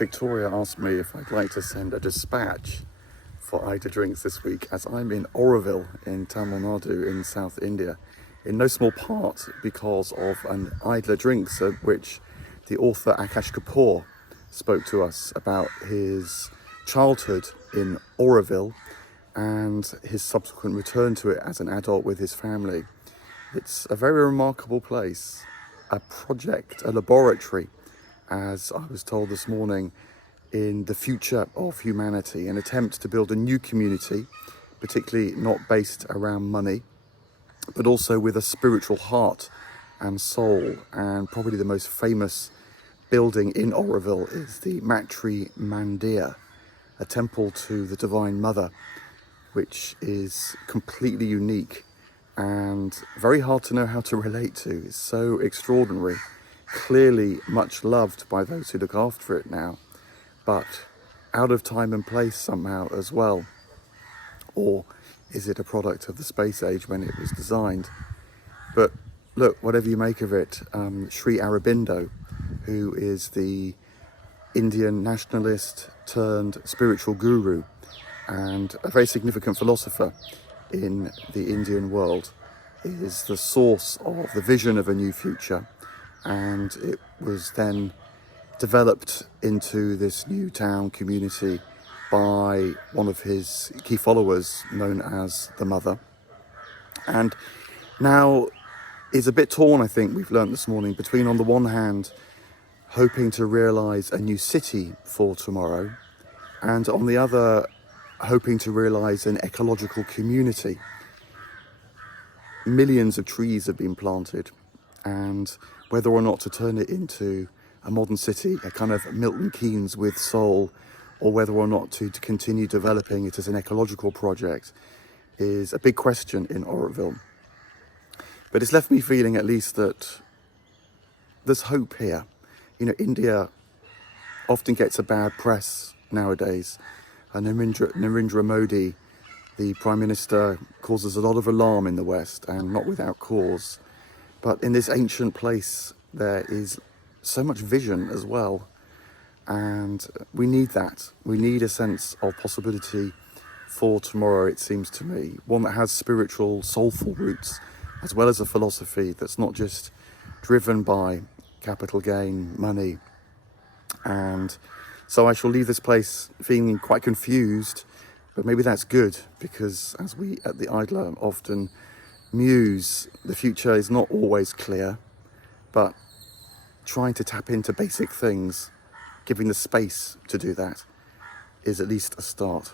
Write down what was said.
Victoria asked me if I'd like to send a dispatch for Idler Drinks this week, as I'm in Auroville in Tamil Nadu in South India, in no small part because of an Idler Drinks at which the author Akash Kapoor spoke to us about his childhood in Auroville and his subsequent return to it as an adult with his family. It's a very remarkable place, a project, a laboratory, as I was told this morning, in the future of humanity, an attempt to build a new community, particularly not based around money, but also with a spiritual heart and soul. And probably the most famous building in Auroville is the Matri Mandir, a temple to the Divine Mother, which is completely unique and very hard to know how to relate to. It's so extraordinary, clearly much loved by those who look after it now, but out of time and place somehow as well. Or is it a product of the space age when it was designed? But look, whatever you make of it, Sri Aurobindo, who is the Indian nationalist turned spiritual guru and a very significant philosopher in the Indian world, is the source of the vision of a new future, and it was then developed into this new town community by one of his key followers known as the Mother, and now is a bit torn, I think we've learnt this morning, between on the one hand hoping to realise a new city for tomorrow, and on the other hoping to realise an ecological community. Millions of trees have been planted, and whether or not to turn it into a modern city, a kind of Milton Keynes with soul, or whether or not to continue developing it as an ecological project, is a big question in Auroville. But it's left me feeling at least that there's hope here. You know, India often gets a bad press nowadays, and Narendra Modi, the Prime Minister, causes a lot of alarm in the West, and not without cause. But in this ancient place, there is so much vision as well, and we need that. We need a sense of possibility for tomorrow, it seems to me, one that has spiritual, soulful roots, as well as a philosophy that's not just driven by capital gain, money. And so I shall leave this place feeling quite confused, but maybe that's good, because as we at the Idler often muse, the future is not always clear, but trying to tap into basic things, giving the space to do that, is at least a start.